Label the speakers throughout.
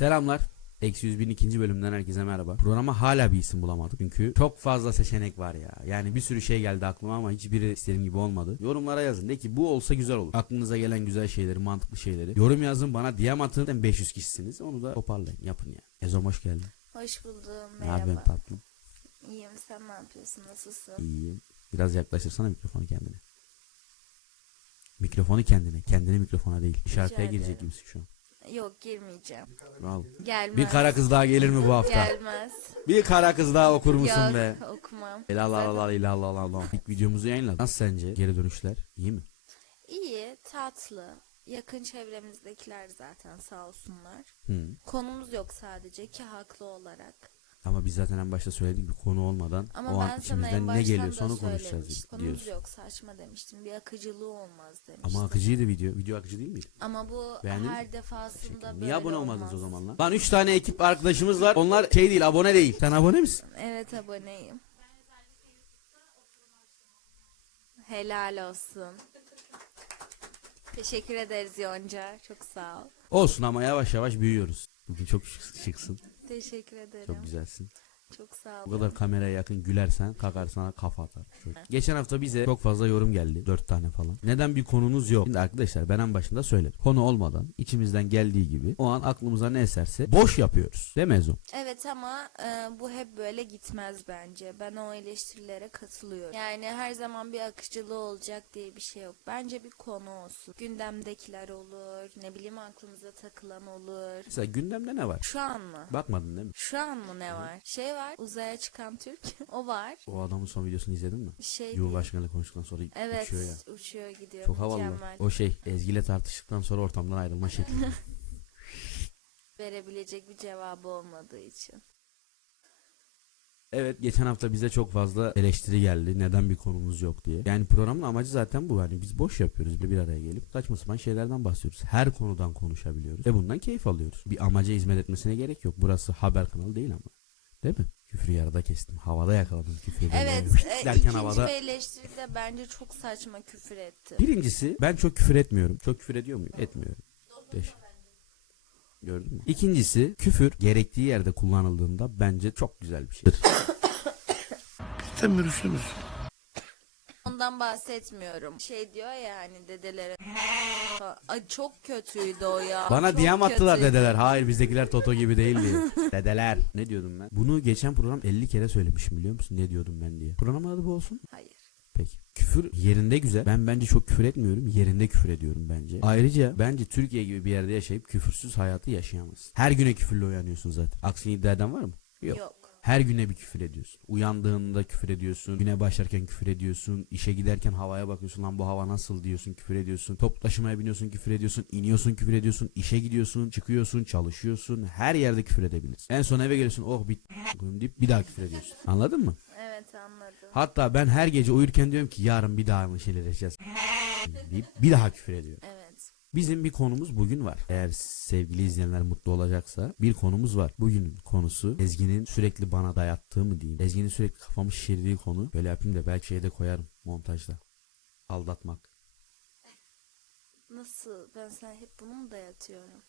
Speaker 1: Selamlar. Eksi 100 bin ikinci bölümden herkese merhaba. Programa hala bir isim bulamadık çünkü çok fazla seçenek var ya. Yani bir sürü şey geldi aklıma ama hiçbiri istediğim gibi olmadı. Yorumlara yazın de ki bu olsa güzel olur. Aklınıza gelen güzel şeyleri, mantıklı şeyleri. Yorum yazın bana DM atın. Zaten 500 kişisiniz onu da toparlayın yapın ya. Ezom hoş geldin.
Speaker 2: Hoş buldum.
Speaker 1: Ne yapıyorsun
Speaker 2: Merhaba.
Speaker 1: tatlım?
Speaker 2: İyiyim. Sen ne yapıyorsun? Nasılsın?
Speaker 1: İyiyim. Biraz yaklaştırsana mikrofonu kendine. Mikrofonu kendine. Kendine mikrofona değil. Şarkıya girecek gibisin şu an.
Speaker 2: Yok girmeyeceğim.
Speaker 1: Al.
Speaker 2: Gelmez.
Speaker 1: Bir kara kız daha gelir mi bu hafta?
Speaker 2: Gelmez.
Speaker 1: Bir kara kız daha okur musun
Speaker 2: Yok
Speaker 1: be?
Speaker 2: okumam.
Speaker 1: Elalalala ilalalala. İlk videomuzu yayınladık. Nasıl sence? Geri dönüşler iyi mi?
Speaker 2: İyi, tatlı. Yakın çevremizdekiler zaten sağ olsunlar.
Speaker 1: Hı.
Speaker 2: Konumuz yok sadece ki haklı olarak.
Speaker 1: Ama biz zaten en başta söyledik bir konu olmadan
Speaker 2: Ama
Speaker 1: o
Speaker 2: ben
Speaker 1: an içimizden ne geliyorsa onu konuşacağız.
Speaker 2: Konumuz
Speaker 1: diyoruz.
Speaker 2: yok saçma demiştim. Bir akıcılığı olmaz demiştim.
Speaker 1: Ama akıcıydı video. Video akıcı değil miydi?
Speaker 2: Ama bu
Speaker 1: Beğendin mi?
Speaker 2: her defasında böyle
Speaker 1: Niye abone olmadınız
Speaker 2: olmaz.
Speaker 1: o zaman lan? Lan 3 tane ekip arkadaşımız var. Onlar şey değil abone değil. Sen abone misin?
Speaker 2: Evet aboneyim. Helal olsun. Teşekkür ederiz Yonca. Çok sağ ol.
Speaker 1: Olsun ama yavaş yavaş büyüyoruz. Bugün çok şık- şıksın.
Speaker 2: Teşekkür ederim.
Speaker 1: Çok güzelsin.
Speaker 2: Çok sağ
Speaker 1: Bu
Speaker 2: ol.
Speaker 1: kadar kameraya yakın gülersen kakar sana kafa atar. Çocuk. Geçen hafta bize çok fazla yorum geldi. 4 tane falan. Neden bir konunuz yok? Şimdi arkadaşlar ben en başında söyledim. Konu olmadan içimizden geldiği gibi o an aklımıza ne eserse boş yapıyoruz. Değil mi Ezo?
Speaker 2: Evet ama e, bu hep böyle gitmez bence. Ben o eleştirilere katılıyorum. Yani her zaman bir akıcılığı olacak diye bir şey yok. Bence bir konu olsun. Gündemdekiler olur. Ne bileyim aklımıza takılan olur.
Speaker 1: Mesela gündemde ne var?
Speaker 2: Şu an mı?
Speaker 1: Bakmadın değil mi?
Speaker 2: Şu an mı ne var? Şey var. Uzaya çıkan Türk. o var.
Speaker 1: O adamın son videosunu izledin mi?
Speaker 2: Şey.
Speaker 1: Cumhurbaşkanıyla konuştuktan sonra
Speaker 2: Evet
Speaker 1: uçuyor ya.
Speaker 2: uçuyor gidiyor.
Speaker 1: Çok havalı.
Speaker 2: Mükemmel.
Speaker 1: O şey Ezgi'yle tartıştıktan sonra ortamdan ayrılma şekli.
Speaker 2: Verebilecek bir cevabı olmadığı için.
Speaker 1: evet geçen hafta bize çok fazla eleştiri geldi. Neden bir konumuz yok diye. Yani programın amacı zaten bu. Yani biz boş yapıyoruz bir, bir araya gelip saçma sapan şeylerden bahsediyoruz. Her konudan konuşabiliyoruz. Ve bundan keyif alıyoruz. Bir amaca hizmet etmesine gerek yok. Burası haber kanalı değil ama. Değil mi? Küfrü yarıda kestim. Havada yakaladım küfrü.
Speaker 2: Evet. E,
Speaker 1: derken
Speaker 2: ikinci
Speaker 1: havada.
Speaker 2: bir eleştiride bence çok saçma küfür etti.
Speaker 1: Birincisi ben çok küfür etmiyorum. Çok küfür ediyor muyum? Etmiyorum. Beş. Gördün mü? İkincisi küfür gerektiği yerde kullanıldığında bence çok güzel bir şeydir.
Speaker 3: İstemiyorsunuz.
Speaker 2: Ondan bahsetmiyorum. Şey diyor ya hani dedelere. Ay çok kötüydü o ya.
Speaker 1: Bana
Speaker 2: çok
Speaker 1: DM attılar
Speaker 2: kötüydü.
Speaker 1: dedeler. Hayır bizdekiler Toto gibi değil diye. dedeler. Ne diyordum ben? Bunu geçen program 50 kere söylemişim biliyor musun? Ne diyordum ben diye. Programın adı bu olsun.
Speaker 2: Hayır.
Speaker 1: Peki. Küfür yerinde güzel. Ben bence çok küfür etmiyorum. Yerinde küfür ediyorum bence. Ayrıca bence Türkiye gibi bir yerde yaşayıp küfürsüz hayatı yaşayamazsın. Her güne küfürle uyanıyorsun zaten. Aksini iddia eden var mı? Yok.
Speaker 2: Yok.
Speaker 1: Her güne bir küfür ediyorsun. Uyandığında küfür ediyorsun. Güne başlarken küfür ediyorsun. işe giderken havaya bakıyorsun. Lan bu hava nasıl diyorsun küfür ediyorsun. Top taşımaya biniyorsun küfür ediyorsun. iniyorsun küfür ediyorsun. işe gidiyorsun. Çıkıyorsun. Çalışıyorsun. Her yerde küfür edebilirsin. En son eve geliyorsun. Oh bit deyip bir daha küfür ediyorsun. Anladın mı?
Speaker 2: Evet anladım.
Speaker 1: Hatta ben her gece uyurken diyorum ki yarın bir daha aynı şeyler yaşayacağız. deyip bir daha küfür ediyorum.
Speaker 2: Evet.
Speaker 1: Bizim bir konumuz bugün var. Eğer sevgili izleyenler mutlu olacaksa bir konumuz var. Bugünün konusu Ezgi'nin sürekli bana dayattığı mı diyeyim. Ezgi'nin sürekli kafamı şişirdiği konu. Böyle yapayım da belki şeyde koyarım montajda. Aldatmak.
Speaker 2: Nasıl? Ben sana hep bunu mu dayatıyorum?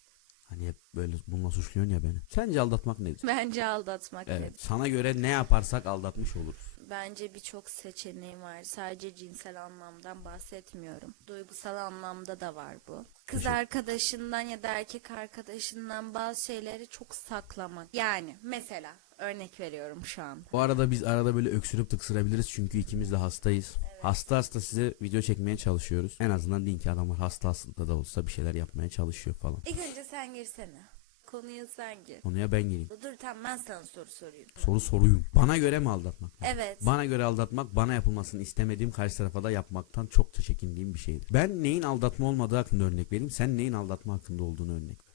Speaker 1: Hani hep böyle bununla suçluyorsun ya beni. Sence aldatmak nedir?
Speaker 2: Bence aldatmak
Speaker 1: Evet.
Speaker 2: nedir?
Speaker 1: Sana göre ne yaparsak aldatmış oluruz.
Speaker 2: Bence birçok seçeneği var. Sadece cinsel anlamdan bahsetmiyorum. Duygusal anlamda da var bu. Kız arkadaşından ya da erkek arkadaşından bazı şeyleri çok saklamak. Yani mesela örnek veriyorum şu an.
Speaker 1: Bu arada biz arada böyle öksürüp tıksırabiliriz çünkü ikimiz de hastayız. Hasta hasta size video çekmeye çalışıyoruz. En azından deyin ki adamlar hasta hasta da olsa bir şeyler yapmaya çalışıyor falan.
Speaker 2: İlk önce sen girsene. Konuya sen gir.
Speaker 1: Konuya ben gireyim.
Speaker 2: Dur tamam ben sana soru sorayım.
Speaker 1: Soru soruyum. Bana göre mi aldatmak?
Speaker 2: Evet.
Speaker 1: Bana göre aldatmak bana yapılmasını istemediğim karşı tarafa da yapmaktan çok çekindiğim bir şeydir. Ben neyin aldatma olmadığı hakkında örnek vereyim. Sen neyin aldatma hakkında olduğunu örnek ver.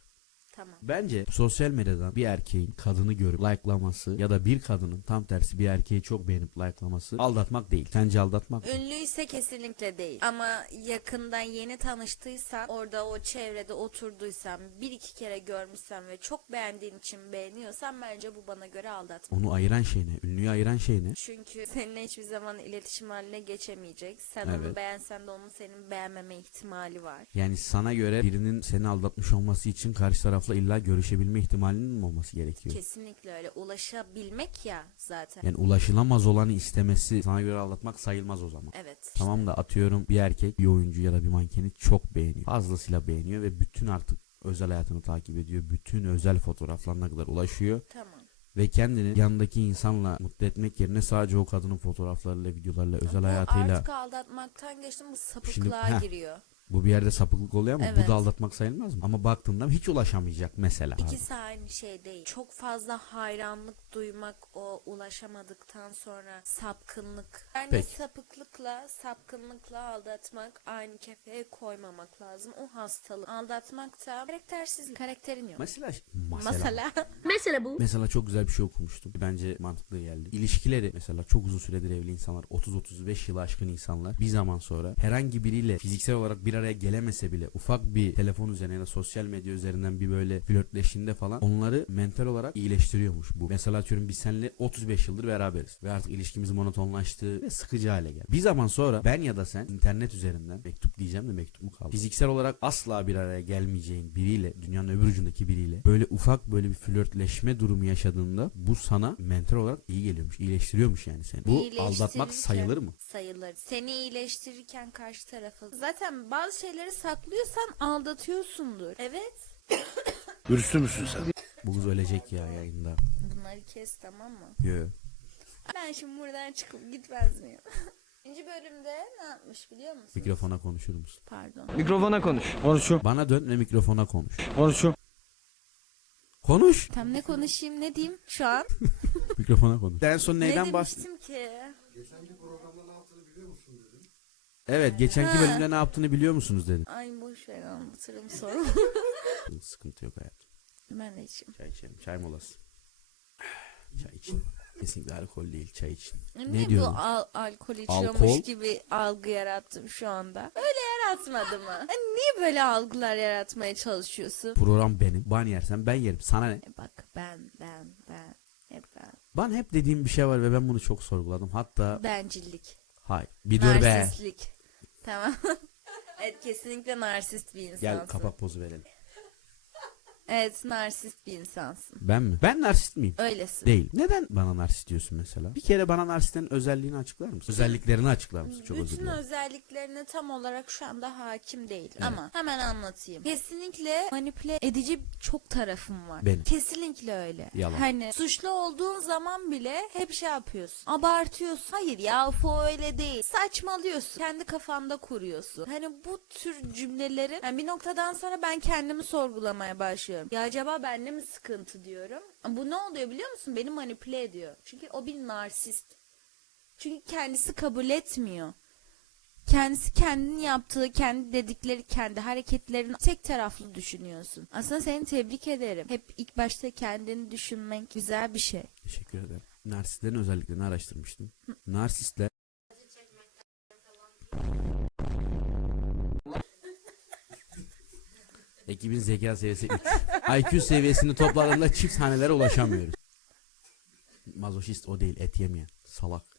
Speaker 1: Bence sosyal medyadan bir erkeğin kadını görüp likelaması ya da bir kadının tam tersi bir erkeği çok beğenip likelaması aldatmak değil. Sence aldatmak mı?
Speaker 2: Ünlüyse kesinlikle değil. Ama yakından yeni tanıştıysan, orada o çevrede oturduysan, bir iki kere görmüşsen ve çok beğendiğin için beğeniyorsan bence bu bana göre aldatma.
Speaker 1: Onu ayıran şey ne? Ünlüyü ayıran şey ne?
Speaker 2: Çünkü seninle hiçbir zaman iletişim haline geçemeyecek. Sen
Speaker 1: Evet.
Speaker 2: onu beğensen de onun senin beğenmeme ihtimali var.
Speaker 1: Yani sana göre birinin seni aldatmış olması için karşı tarafla illa görüşebilme ihtimalinin olması gerekiyor?
Speaker 2: Kesinlikle öyle. Ulaşabilmek ya zaten.
Speaker 1: Yani ulaşılamaz olanı istemesi sana göre aldatmak sayılmaz o zaman.
Speaker 2: Evet.
Speaker 1: Tamam da atıyorum bir erkek bir oyuncu ya da bir mankeni çok beğeniyor. Fazlasıyla beğeniyor ve bütün artık özel hayatını takip ediyor. Bütün özel fotoğraflarına kadar ulaşıyor.
Speaker 2: Tamam.
Speaker 1: Ve kendini yanındaki insanla mutlu etmek yerine sadece o kadının fotoğraflarıyla, videolarla, özel
Speaker 2: Bu
Speaker 1: hayatıyla
Speaker 2: artık aldatmaktan geçtim bu sapıklığa
Speaker 1: heh.
Speaker 2: giriyor.
Speaker 1: Bu bir yerde sapıklık oluyor ama
Speaker 2: Evet.
Speaker 1: bu da aldatmak sayılmaz mı? Ama baktığında hiç ulaşamayacak mesela.
Speaker 2: İkisi aynı şey değil. Çok fazla hayranlık duymak o ulaşamadıktan sonra sapkınlık. Yani
Speaker 1: Peki.
Speaker 2: sapıklıkla sapkınlıkla aldatmak aynı kefeye koymamak lazım. O hastalık. Aldatmak da karaktersizlik. Karakterin yok.
Speaker 1: Mesela, mesela
Speaker 2: Mesela.
Speaker 1: Mesela çok güzel bir şey okumuştum. Bence mantıklı geldi. İlişkileri mesela çok uzun süredir evli insanlar, 30-35 yılı aşkın insanlar bir zaman sonra herhangi biriyle fiziksel olarak bir araya gelemese bile ufak bir telefon üzerine ya da sosyal medya üzerinden bir böyle flörtleştiğinde falan onları mental olarak iyileştiriyormuş bu. Mesela atıyorum biz seninle 35 yıldır beraberiz ve artık ilişkimiz monotonlaştı ve sıkıcı hale geldi. Bir zaman sonra ben ya da sen internet üzerinden mektup diyeceğim de mektup mu kaldı? Fiziksel olarak asla bir araya gelmeyeceğin biriyle dünyanın öbür ucundaki biriyle böyle ufak böyle bir flörtleşme durumu yaşadığında bu sana mental olarak iyi geliyormuş. iyileştiriyormuş yani seni. Bu aldatmak sayılır mı?
Speaker 2: Sayılır. Seni iyileştirirken karşı tarafı. Zaten bazı şeyleri saklıyorsan aldatıyorsundur. Evet.
Speaker 3: Hırslı mısın sen?
Speaker 1: Bu kız ölecek ya yayında.
Speaker 2: Bunları kes tamam mı?
Speaker 1: Yo.
Speaker 2: Ben şimdi buradan çıkıp gitmez miyim? İkinci bölümde ne yapmış biliyor musun?
Speaker 1: Mikrofona konuşur musun?
Speaker 2: Pardon.
Speaker 3: Mikrofona konuş. Konuşuyorum.
Speaker 1: Bana dön ve mikrofona konuş.
Speaker 3: Konuşuyorum.
Speaker 1: Konuş.
Speaker 2: Tam ne konuşayım ne diyeyim şu an?
Speaker 1: Mikrofona konuş. En son
Speaker 2: ne
Speaker 1: neyden bahs...
Speaker 2: demiştim ki?
Speaker 1: Evet geçenki
Speaker 2: Ha.
Speaker 1: bölümde ne yaptığını biliyor musunuz dedim.
Speaker 2: Ay boş ver anlatırım sonra.
Speaker 1: Sıkıntı yok hayatım.
Speaker 2: ben de içeyim.
Speaker 1: Çay içelim. Çay molası. Çay için. Kesinlikle alkol değil çay için.
Speaker 2: Niye bu
Speaker 1: diyordun?
Speaker 2: al- alkol içiyormuş
Speaker 1: Alkol?
Speaker 2: gibi algı yarattım şu anda? Öyle yaratmadı mı? Hani niye böyle algılar yaratmaya çalışıyorsun?
Speaker 1: Program benim. Ban yersen ben yerim. Sana ne?
Speaker 2: E bak ben ben ben hep ben.
Speaker 1: Ban hep dediğim bir şey var ve ben bunu çok sorguladım. Hatta
Speaker 2: Bencillik.
Speaker 1: hayır. Bir dur be.
Speaker 2: Narsistlik. Tamam. evet kesinlikle narsist bir insansın.
Speaker 1: Gel kapak pozu verelim.
Speaker 2: Evet narsist bir insansın.
Speaker 1: Ben mi? Ben narsist miyim?
Speaker 2: Öylesin.
Speaker 1: Değil. Neden bana narsist diyorsun mesela? Bir kere bana narsistin özelliğini açıklar mısın? Özelliklerini açıklar mısın? Çok özür
Speaker 2: Bütün
Speaker 1: dilerim.
Speaker 2: özelliklerine tam olarak şu anda hakim değil ama hemen anlatayım. Kesinlikle manipüle edici çok tarafım var.
Speaker 1: Benim.
Speaker 2: Kesinlikle öyle.
Speaker 1: Yalan.
Speaker 2: Hani suçlu olduğun zaman bile hep şey yapıyorsun. Abartıyorsun. Hayır ya o öyle değil. Saçmalıyorsun. Kendi kafanda kuruyorsun. Hani bu tür cümlelerin yani bir noktadan sonra ben kendimi sorgulamaya başlıyorum. Ya acaba bende mi sıkıntı diyorum. Bu ne oluyor biliyor musun? Beni manipüle ediyor. Çünkü o bir narsist. Çünkü kendisi kabul etmiyor. Kendisi kendinin yaptığı, kendi dedikleri, kendi hareketlerini tek taraflı düşünüyorsun. Aslında seni tebrik ederim. Hep ilk başta kendini düşünmek güzel bir şey.
Speaker 1: Teşekkür ederim. Narsistlerin özelliklerini araştırmıştım. Narsistler Ekibin zeka seviyesi 3. IQ seviyesini topladığında çift hanelere ulaşamıyoruz. Mazoşist o değil et yemeyen. Salak.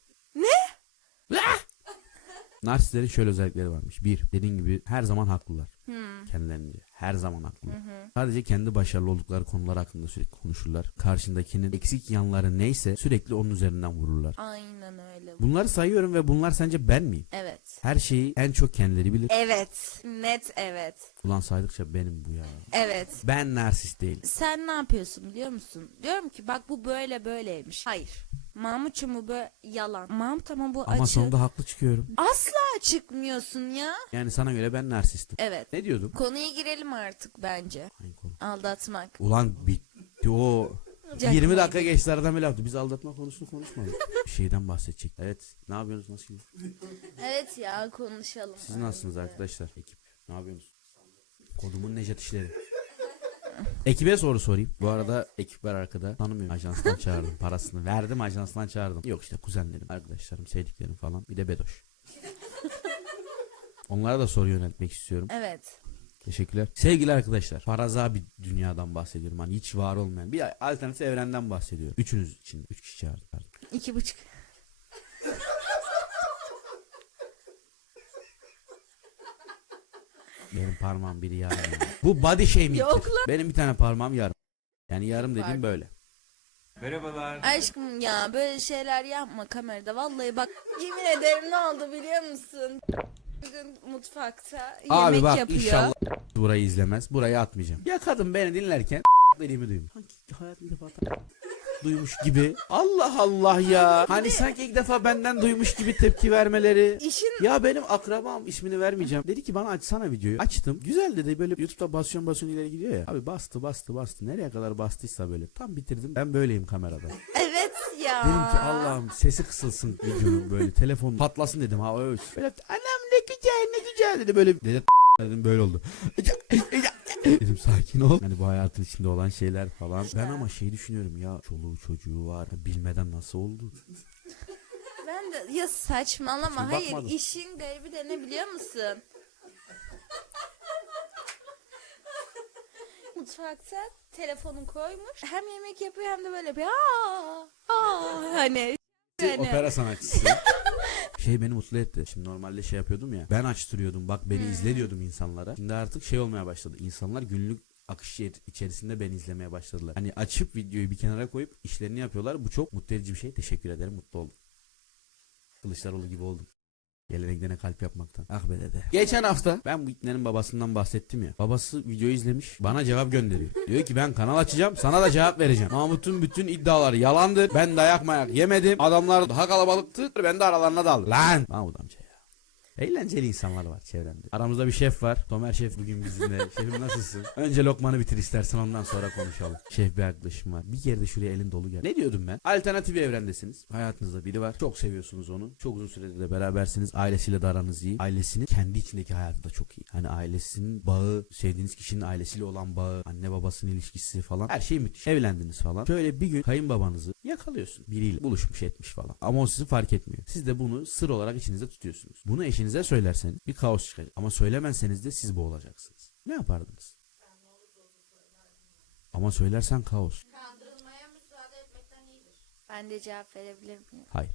Speaker 1: Narsistlerin şöyle özellikleri varmış. Bir, dediğin gibi her zaman haklılar. Kendilerince. Her zaman haklı. Sadece kendi başarılı oldukları konular hakkında sürekli konuşurlar. Karşındakinin eksik yanları neyse sürekli onun üzerinden vururlar.
Speaker 2: Aynen öyle.
Speaker 1: Bunları sayıyorum ve bunlar sence ben miyim?
Speaker 2: Evet.
Speaker 1: Her şeyi en çok kendileri bilir.
Speaker 2: Evet. Net evet.
Speaker 1: Ulan saydıkça benim bu ya.
Speaker 2: Evet.
Speaker 1: Ben narsist değil.
Speaker 2: Sen ne yapıyorsun biliyor musun? Diyorum ki bak bu böyle böyleymiş. Hayır. Mahmutçum bu böyle yalan. Mahmut ama bu
Speaker 1: Ama
Speaker 2: açık.
Speaker 1: sonunda haklı çıkıyorum.
Speaker 2: Asla çıkmıyor ya.
Speaker 1: Yani sana göre ben narsistim.
Speaker 2: Evet.
Speaker 1: Ne diyordum?
Speaker 2: Konuya girelim artık bence.
Speaker 1: Hangi konu?
Speaker 2: Aldatmak.
Speaker 1: Ulan bitti o.
Speaker 2: Jack
Speaker 1: 20
Speaker 2: May'di.
Speaker 1: dakika geçti aradan bile yaptı. Biz aldatma konusunu konuşmadık. Bir şeyden bahsedecek. Evet. Ne yapıyorsunuz? Nasıl gidiyor?
Speaker 2: Evet ya konuşalım.
Speaker 1: Siz nasılsınız arkadaşlar? Ekip. Ne yapıyorsunuz? Kodumun Necat işleri. Ekibe soru sorayım. Bu arada ekip var arkada. Tanımıyorum. Ajanstan çağırdım. Parasını verdim ajanstan çağırdım. Yok işte kuzenlerim, arkadaşlarım, sevdiklerim falan. Bir de Bedoş. Onlara da soru yöneltmek istiyorum.
Speaker 2: Evet.
Speaker 1: Teşekkürler. Sevgili arkadaşlar, paraza bir dünyadan bahsediyorum. Hani hiç var olmayan bir alternatif evrenden bahsediyorum. Üçünüz için. Üç kişi çağırdım. pardon.
Speaker 2: İki buçuk.
Speaker 1: Benim parmağım biri yarım. Bu body shaming.
Speaker 2: Yok
Speaker 1: Benim bir tane parmağım yarım. Yani yarım dediğim
Speaker 2: Pardon.
Speaker 1: böyle.
Speaker 4: Merhabalar.
Speaker 2: Aşkım ya böyle şeyler yapma kamerada. Vallahi bak yemin ederim ne oldu biliyor musun? Bugün mutfakta
Speaker 1: Abi
Speaker 2: yemek
Speaker 1: bak
Speaker 2: yapıyor.
Speaker 1: inşallah burayı izlemez. Burayı atmayacağım. Ya kadın beni dinlerken dediğimi duymuş. Sanki hayatımda duymuş gibi. Allah Allah ya. Hani sanki ilk defa benden duymuş gibi tepki vermeleri.
Speaker 2: İşin
Speaker 1: Ya benim akrabam ismini vermeyeceğim. Dedi ki bana açsana videoyu. Açtım. Güzel dedi böyle YouTube'da basıyorsun basıyorsun ileri gidiyor ya. Abi bastı bastı bastı. Nereye kadar bastıysa böyle. Tam bitirdim. Ben böyleyim kamerada.
Speaker 2: evet ya.
Speaker 1: Dedim ki Allah'ım sesi kısılsın videonun böyle. Telefon patlasın dedim. Ha öyle. Böyle anam ne güzel ne güzel dedi böyle. Dedi dedim böyle oldu. dedim sakin ol. Hani bu hayatın içinde olan şeyler falan. Ben ama şey düşünüyorum ya çoluğu çocuğu var. Bilmeden nasıl oldu?
Speaker 2: Ben de ya saçmalama.
Speaker 1: Şimdi
Speaker 2: Hayır
Speaker 1: bakmadım.
Speaker 2: işin garibi de ne biliyor musun? Mutfakta telefonu koymuş. Hem yemek yapıyor hem de böyle bir aa, aa hani. hani.
Speaker 1: Opera sanatçısı. Şey beni mutlu etti. Şimdi normalde şey yapıyordum ya. Ben açtırıyordum. Bak beni izle diyordum insanlara. Şimdi artık şey olmaya başladı. İnsanlar günlük akış içer- içerisinde beni izlemeye başladılar. Hani açıp videoyu bir kenara koyup işlerini yapıyorlar. Bu çok mutlu edici bir şey. Teşekkür ederim. Mutlu oldum. Kılıçdaroğlu gibi oldum. Gelene kalp yapmaktan. Ah be dede. Geçen hafta ben bu ipnenin babasından bahsettim ya. Babası videoyu izlemiş. Bana cevap gönderiyor. Diyor ki ben kanal açacağım. Sana da cevap vereceğim. Mahmut'un bütün iddiaları yalandır. Ben dayak mayak yemedim. Adamlar daha kalabalıktı. Ben de aralarına daldım. Lan. Mahmut. Eğlenceli insanlar var çevremde. Aramızda bir şef var. Tomer Şef bugün bizimle. Şefim nasılsın? Önce lokmanı bitir istersen ondan sonra konuşalım. Şef bir arkadaşım var. Bir kere de şuraya elin dolu gel. Ne diyordum ben? Alternatif bir evrendesiniz. Hayatınızda biri var. Çok seviyorsunuz onu. Çok uzun süredir de berabersiniz. Ailesiyle de aranız iyi. Ailesinin kendi içindeki hayatı da çok iyi. Hani ailesinin bağı, sevdiğiniz kişinin ailesiyle olan bağı, anne babasının ilişkisi falan. Her şey müthiş. Evlendiniz falan. Şöyle bir gün kayınbabanızı yakalıyorsun. Biriyle buluşmuş etmiş falan. Ama o sizi fark etmiyor. Siz de bunu sır olarak içinizde tutuyorsunuz. Bunu eşinize söylerseniz bir kaos çıkacak. Ama söylemezseniz de siz boğulacaksınız. Ne yapardınız? Ama söylersen kaos.
Speaker 2: Ben de cevap verebilir miyim?
Speaker 1: Hayır.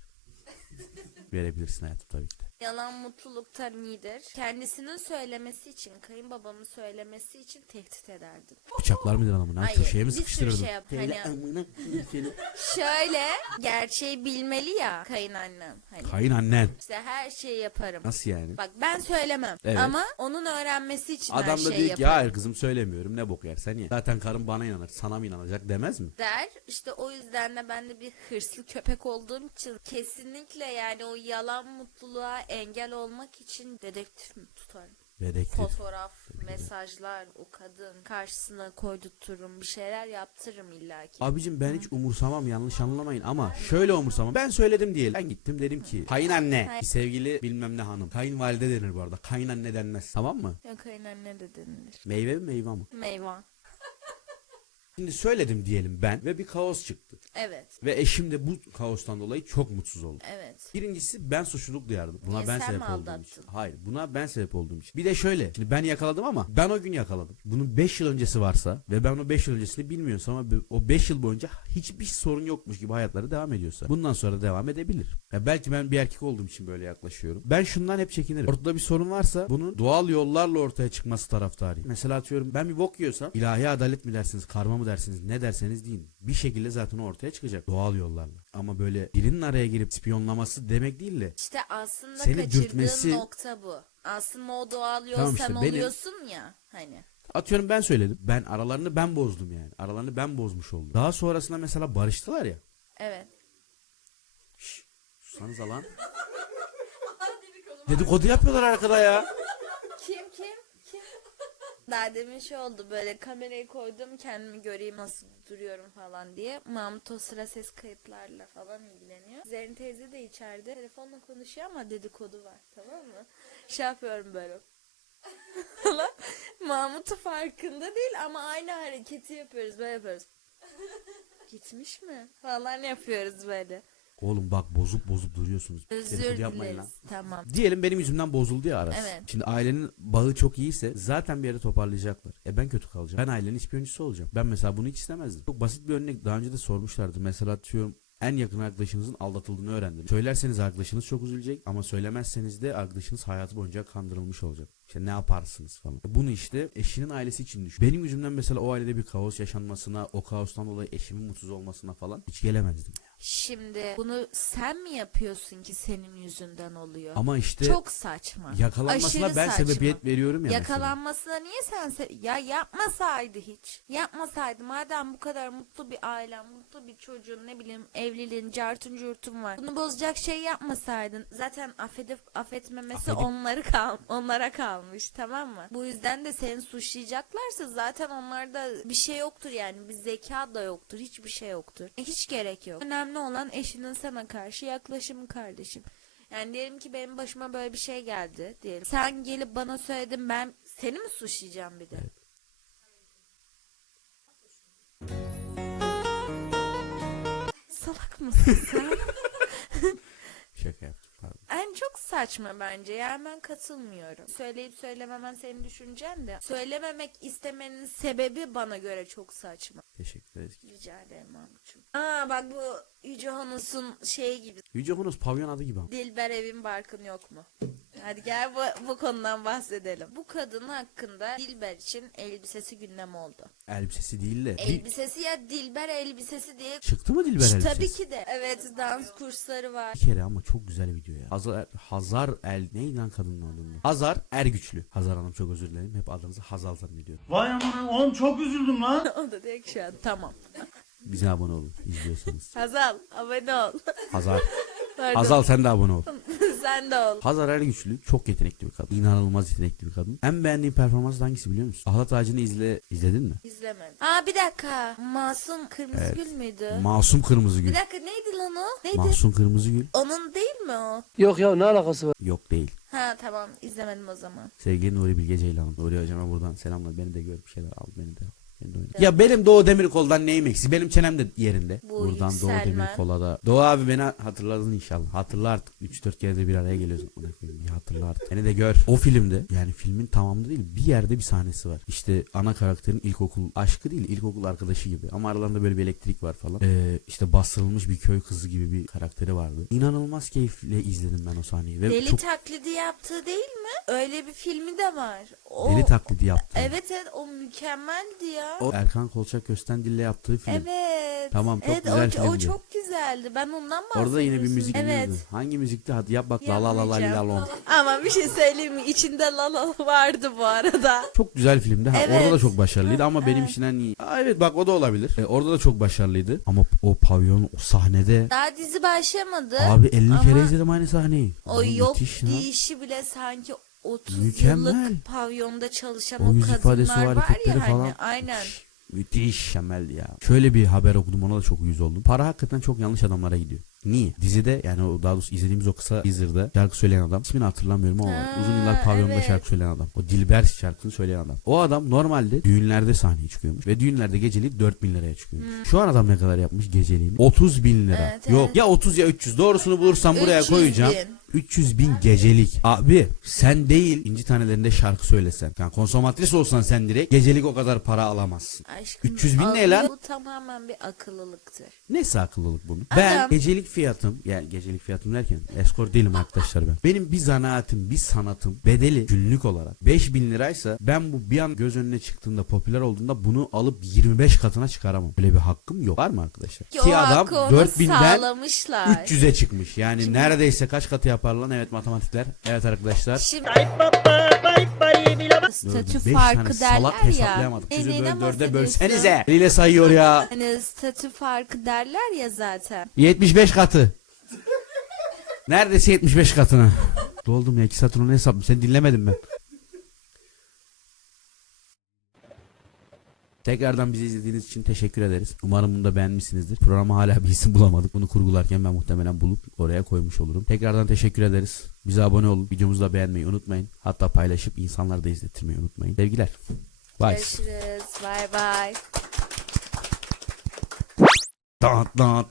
Speaker 1: Verebilirsin hayatım tabii ki de.
Speaker 2: Yalan mutluluktan iyidir. Kendisinin söylemesi için, kayınbabamın söylemesi için tehdit ederdim.
Speaker 1: Bıçaklar mıdır adamın? Ha, köşeye mi
Speaker 2: bir sürü
Speaker 1: sıkıştırırdın?
Speaker 2: şey yap, hani-
Speaker 1: amına koyayım seni.
Speaker 2: Şöyle, gerçeği bilmeli ya kayınannem. Hani
Speaker 1: Kayınannen.
Speaker 2: işte her şeyi yaparım.
Speaker 1: Nasıl yani?
Speaker 2: Bak ben söylemem
Speaker 1: Evet.
Speaker 2: ama onun öğrenmesi için her
Speaker 1: Adam da
Speaker 2: şeyi
Speaker 1: diyor ki
Speaker 2: yaparım.
Speaker 1: hayır kızım söylemiyorum ne bok yersen ye. Zaten karım bana inanır sana mı inanacak demez mi?
Speaker 2: der. İşte o yüzden de ben de bir hırslı köpek olduğum için kesinlikle yani o yalan mutluluğa engel olmak için dedektif mi tutarım?
Speaker 1: Dedektif.
Speaker 2: Fotoğraf, mesajlar, o kadın karşısına koydurturum, bir şeyler yaptırırım illaki.
Speaker 1: Abicim ben hiç umursamam yanlış anlamayın ama şöyle umursamam. Ben söyledim diyelim. Ben gittim dedim ki kayınanne sevgili bilmem ne hanım. Kayınvalide denir bu arada. Kayınanne denmez. Tamam mı?
Speaker 2: Yok kayınanne de denilir.
Speaker 1: Meyve mi meyve mi?
Speaker 2: Meyvan.
Speaker 1: Şimdi söyledim diyelim ben ve bir kaos çıktı.
Speaker 2: Evet.
Speaker 1: Ve eşim de bu kaostan dolayı çok mutsuz oldu.
Speaker 2: Evet.
Speaker 1: Birincisi ben suçluluk duyardım. Buna
Speaker 2: Niye
Speaker 1: ben
Speaker 2: sen
Speaker 1: sebep
Speaker 2: mi
Speaker 1: olduğum
Speaker 2: aldattın?
Speaker 1: için. Hayır buna ben sebep olduğum için. Bir de şöyle. Şimdi ben yakaladım ama ben o gün yakaladım. Bunun 5 yıl öncesi varsa ve ben o 5 yıl öncesini bilmiyorsam ama o 5 yıl boyunca hiçbir sorun yokmuş gibi hayatları devam ediyorsa. Bundan sonra devam edebilir. Ya belki ben bir erkek olduğum için böyle yaklaşıyorum. Ben şundan hep çekinirim. Ortada bir sorun varsa bunun doğal yollarla ortaya çıkması taraftarıyım. Mesela atıyorum ben bir bok yiyorsam ilahi adalet mi dersiniz, karma mı dersiniz, ne derseniz deyin. Bir şekilde zaten ortaya çıkacak doğal yollarla. Ama böyle birinin araya girip spiyonlaması demek değil de
Speaker 2: İşte aslında
Speaker 1: Seni
Speaker 2: kaçırdığın
Speaker 1: dürtmesi-
Speaker 2: nokta bu. Aslında o doğal yol
Speaker 1: Tamam
Speaker 2: sen
Speaker 1: işte, benim-
Speaker 2: oluyorsun ya hani.
Speaker 1: Atıyorum ben söyledim. Ben aralarını ben bozdum yani. Aralarını ben bozmuş oldum. Daha sonrasında mesela barıştılar ya.
Speaker 2: Evet.
Speaker 1: Şşş. Sussanıza lan. Dedikodu yapıyorlar arkada ya.
Speaker 2: Daha demin şey oldu böyle kamerayı koydum kendimi göreyim nasıl duruyorum falan diye. Mahmut o sıra ses kayıtlarla falan ilgileniyor. Zerrin teyze de içeride telefonla konuşuyor ama dedikodu var tamam mı? Şey yapıyorum böyle. falan. Mahmut farkında değil ama aynı hareketi yapıyoruz böyle yapıyoruz. Gitmiş mi? Falan yapıyoruz böyle.
Speaker 1: Oğlum bak bozup bozup duruyorsunuz.
Speaker 2: Özür
Speaker 1: Dedikodu yapmayın lan.
Speaker 2: dileriz. Tamam.
Speaker 1: Diyelim benim yüzümden bozuldu ya arası.
Speaker 2: Evet.
Speaker 1: Şimdi ailenin bağı çok iyiyse zaten bir yere toparlayacaklar. E ben kötü kalacağım. Ben ailenin ispiyoncusu olacağım. Ben mesela bunu hiç istemezdim. Çok basit bir örnek daha önce de sormuşlardı. Mesela atıyorum En yakın arkadaşınızın aldatıldığını öğrendiniz. Söylerseniz arkadaşınız çok üzülecek ama söylemezseniz de arkadaşınız hayatı boyunca kandırılmış olacak. İşte ne yaparsınız falan. Bunu işte eşinin ailesi için düşün. Benim yüzümden mesela o ailede bir kaos yaşanmasına, o kaostan dolayı eşimin mutsuz olmasına falan hiç gelemezdim.
Speaker 2: Şimdi bunu sen mi yapıyorsun ki senin yüzünden oluyor?
Speaker 1: Ama işte
Speaker 2: Çok saçma.
Speaker 1: yakalanmasına
Speaker 2: Aşırı
Speaker 1: ben
Speaker 2: saçma.
Speaker 1: sebebiyet veriyorum ya mesela.
Speaker 2: Yakalanmasına niye sen se- ya yapmasaydı hiç. Yapmasaydı madem bu kadar mutlu bir ailen, mutlu bir çocuğun ne bileyim evliliğin, cartın curtun var. Bunu bozacak şey yapmasaydın. Zaten affedip affetmemesi
Speaker 1: Affedip-
Speaker 2: onları kal onlara kalmış tamam mı? Bu yüzden de seni suçlayacaklarsa zaten onlarda bir şey yoktur yani. Bir zeka da yoktur. Hiçbir şey yoktur. Hiç gerek yok. Önemli olan eşinin sana karşı yaklaşımı kardeşim. Yani diyelim ki benim başıma böyle bir şey geldi diyelim. Sen gelip bana söyledin ben seni mi suçlayacağım bir de? Salak mısın sen?
Speaker 1: Şaka pardon.
Speaker 2: En çok saçma bence. Yani ben katılmıyorum. Söyleyip söylememen senin düşüncen de. Söylememek istemenin sebebi bana göre çok saçma.
Speaker 1: Teşekkür ederiz.
Speaker 2: Rica ederim Mahmut'cum. Aa bak bu Yüce Honos'un şeyi gibi.
Speaker 1: Yüce Honos pavyon adı gibi.
Speaker 2: Dilber evin barkın yok mu? Hadi gel bu, bu konudan bahsedelim. Bu kadın hakkında Dilber için elbisesi gündem oldu.
Speaker 1: Elbisesi değil de.
Speaker 2: Elbisesi ya Dilber elbisesi diye.
Speaker 1: Çıktı mı Dilber elbisesi?
Speaker 2: Tabii ki de. Evet dans kursları var.
Speaker 1: Bir kere ama çok güzel video ya. Hazar, Hazar El neydi lan kadının adını? Hazar Ergüçlü. Hazar Hanım çok özür dilerim. Hep adınızı Hazal zannediyorum.
Speaker 3: Vay aman oğlum çok üzüldüm lan.
Speaker 2: o da diyor ki şu an tamam.
Speaker 1: Bize abone olun izliyorsanız.
Speaker 2: Hazal abone ol.
Speaker 1: Hazar.
Speaker 2: Pardon.
Speaker 1: Hazal sen de abone ol.
Speaker 2: Sen de ol.
Speaker 1: Hazar Ergüçlü çok yetenekli bir kadın. İnanılmaz yetenekli bir kadın. En beğendiğim performans hangisi biliyor musun? Ahlat Ağacı'nı izle, izledin mi?
Speaker 2: İzlemedim. Aa bir dakika. Masum Kırmızı
Speaker 1: Evet.
Speaker 2: Gül müydü?
Speaker 1: Masum Kırmızı
Speaker 2: bir
Speaker 1: Gül.
Speaker 2: dakika neydi lan o? Neydi?
Speaker 1: Masum Kırmızı Gül.
Speaker 2: Onun değil mi o?
Speaker 3: Yok ya ne alakası var?
Speaker 1: Yok değil.
Speaker 2: Ha tamam izlemedim o zaman.
Speaker 1: Sevgili Nuri Bilge Ceylan. Nuri hocama buradan selamlar. Beni de gör bir şeyler al. Beni de Ya benim Doğu Demirkol'dan neyim eksik? Benim çenem de yerinde.
Speaker 2: Bu
Speaker 1: buradan Doğu. Demirkol'a da. Doğu abi beni hatırladın inşallah. Hatırla artık. 3-4 kere de bir araya geliyorsun. Ona Bir hatırla artık. Beni de gör. O filmde yani filmin tamamında değil bir yerde bir sahnesi var. İşte ana karakterin ilkokul aşkı değil ilkokul arkadaşı gibi. Ama aralarında böyle bir elektrik var falan. Ee, işte bastırılmış bir köy kızı gibi bir karakteri vardı. İnanılmaz keyifle izledim ben o sahneyi. Ve
Speaker 2: Deli
Speaker 1: çok
Speaker 2: taklidi yaptığı değil mi? Öyle bir filmi de var. O,
Speaker 1: deli taklidi yaptı.
Speaker 2: Evet evet o mükemmeldi ya.
Speaker 1: O Erkan Kolçak Kösten Dil'le yaptığı film.
Speaker 2: Evet.
Speaker 1: Tamam, çok
Speaker 2: evet,
Speaker 1: güzel
Speaker 2: o, o
Speaker 1: filmdi.
Speaker 2: çok güzeldi. Ben ondan bahsediyorum.
Speaker 1: Orada yine bir müzik
Speaker 2: Evet.
Speaker 1: dinliyordu. Hangi müzikti? Hadi yap bak la la la la la la.
Speaker 2: Ama bir şey söyleyeyim mi? İçinde lala vardı bu arada.
Speaker 1: Çok güzel filmdi. Ha,
Speaker 2: Evet.
Speaker 1: Orada da çok başarılıydı ama benim için en iyi. Aa, evet bak o da olabilir. E, orada da çok başarılıydı. Ama o pavyon o sahnede
Speaker 2: Daha dizi başlamadı.
Speaker 1: abi 50
Speaker 2: Ama
Speaker 1: kere izledim aynı sahneyi.
Speaker 2: O
Speaker 1: Abi
Speaker 2: yok deyişi bile sanki 30
Speaker 1: Mükemmel.
Speaker 2: yıllık pavyonda çalışan
Speaker 1: O
Speaker 2: o,
Speaker 1: yüz ifadesi var,
Speaker 2: var ya hani
Speaker 1: falan.
Speaker 2: aynen.
Speaker 1: Müthiş mükemmeldi ya. Şöyle bir haber okudum ona da çok uyuz oldum. Para hakikaten çok yanlış adamlara gidiyor. Niye? Dizide yani o daha doğrusu izlediğimiz o kısa teaser'da şarkı söyleyen adam. ismini hatırlamıyorum ama
Speaker 2: Ha,
Speaker 1: uzun yıllar pavyonda
Speaker 2: evet.
Speaker 1: şarkı söyleyen adam. O Dilber şarkısını söyleyen adam. O adam normalde düğünlerde sahneye çıkıyormuş. Ve düğünlerde geceliği 4000 liraya çıkıyormuş. Şu an adam ne kadar yapmış geceliğini? 30 bin lira.
Speaker 2: Hmm. Evet,
Speaker 1: Yok
Speaker 2: evet.
Speaker 1: ya 30 ya 300. Doğrusunu bulursam buraya
Speaker 2: 300
Speaker 1: koyacağım.
Speaker 2: bin.
Speaker 1: 300 bin gecelik. Abi sen değil inci tanelerinde şarkı söylesen. Yani konsomatris olsan sen direkt gecelik o kadar para alamazsın.
Speaker 2: Aşkım
Speaker 1: 300 bin ne lan?
Speaker 2: Bu tamamen bir akıllılıktır.
Speaker 1: Neyse akıllılık bunu. Ben
Speaker 2: Adam-
Speaker 1: gecelik fiyatım yani gecelik fiyatım derken eskort değilim arkadaşlar ben. Benim bir zanaatim bir sanatım bedeli günlük olarak 5000 liraysa ben bu bir an göz önüne çıktığında popüler olduğunda bunu alıp 25 katına çıkaramam. Böyle bir hakkım yok. Var mı arkadaşlar?
Speaker 2: Ki,
Speaker 1: Ki adam
Speaker 2: hakkı ona
Speaker 1: 4000'den
Speaker 2: sağlamışlar.
Speaker 1: 300'e çıkmış. Yani neredeyse kaç katı yapar lan? Evet matematikler. Evet arkadaşlar.
Speaker 2: Şimdi statü
Speaker 1: beş
Speaker 2: farkı derler ya.
Speaker 1: Sizi böyle dörde bölsenize. Eliyle sayıyor ya.
Speaker 2: Hani statü farkı derler ya zaten.
Speaker 1: 75 katı. Neredeyse 75 katına. Doldum ya 2 satır onu hesap. Sen dinlemedin ben. Tekrardan bizi izlediğiniz için teşekkür ederiz. Umarım bunu da beğenmişsinizdir. Programa hala bir isim bulamadık. Bunu kurgularken ben muhtemelen bulup oraya koymuş olurum. Tekrardan teşekkür ederiz. Bize abone olun. Videomuzu da beğenmeyi unutmayın. Hatta paylaşıp insanları da izlettirmeyi unutmayın. Sevgiler. Bye.
Speaker 2: Görüşürüz. Bye bye.
Speaker 1: Da, da,